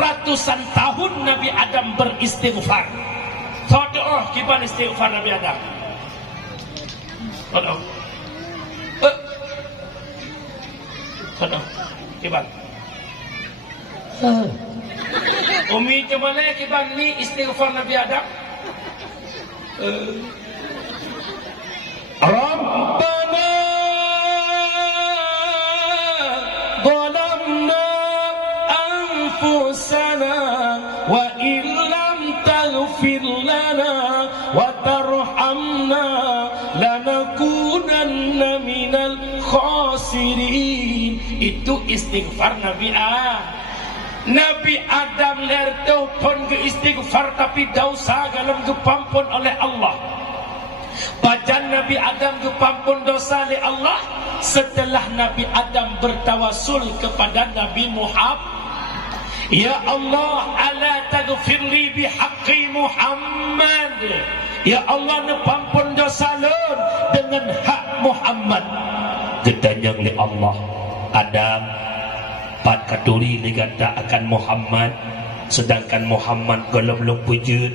ratusan tahun Nabi Adam beristighfar. Tahu kiban istighfar Nabi Adam. Tahu. Tahu. Kiban. Umi kemana kiban ni istighfar Nabi Adam? Rabbana zalamna anfusana wa illam taghfir lana wa tarhamna lanakunanna minal khasirin. Itu istighfar Nabi Adam. Nabi Adam lerto pun ke istighfar tapi dosa dalam kepampun oleh Allah. Bajan Nabi Adam kepampun dosa oleh Allah setelah Nabi Adam bertawasul kepada Nabi Muhammad. Ya Allah, ala taghfirli bihaqqi Muhammad. Ya Allah, nepampun dosa lun dengan hak Muhammad. Ketanyang li Allah, Adam pat katuri digata akan Muhammad, sedangkan Muhammad belum wujud.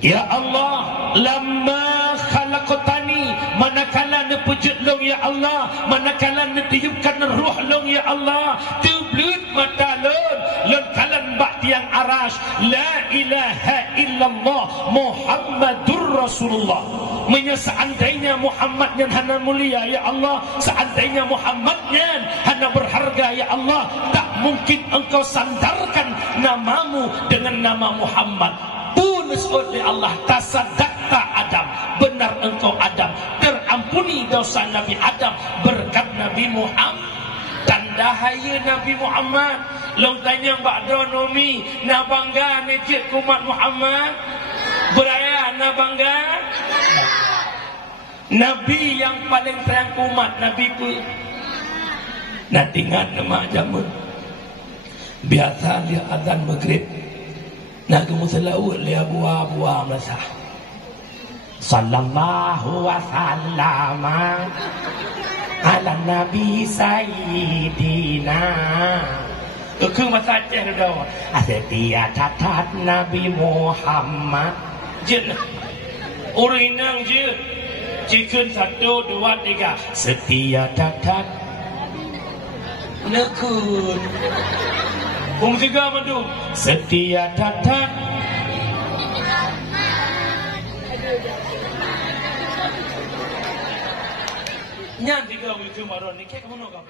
Ya Allah, lamma khalaqtani, manakala nepujud long ya Allah, manakala netiupkan ruh long ya Allah, tublut mata lon kalan bak tiang arash, la ilaha illallah Muhammadur Rasulullah. Seandainya Muhammadnya hana mulia ya Allah, seandainya Muhammadnya hana berharga ya Allah, tak mungkin engkau sandarkan namamu dengan nama Muhammad. Punis oleh Allah, tasadaqta Adam, benar engkau Adam, terampuni dosa Nabi Adam berkat Nabi Muhammad. Tanda haya Nabi Muhammad. Long tanya Ba'donomi, na bangga nejek umat Muhammad, beraya na bangga. Nabi yang paling sayang umat Nabi pun nak ingat nama jamun. Biasa dia azan maghrib nak kemusalau dia buah-buah masah. Sallallahu wa sallama ala nabi sayyidina. Itu masa Aceh dah. Setia catat Nabi Muhammad. Jen urinang je. Cikun 1, 2, 3. Setia catat nekun. Bung 3 madu. Setia catat nyan 3 itu maron ni kayak kamu nak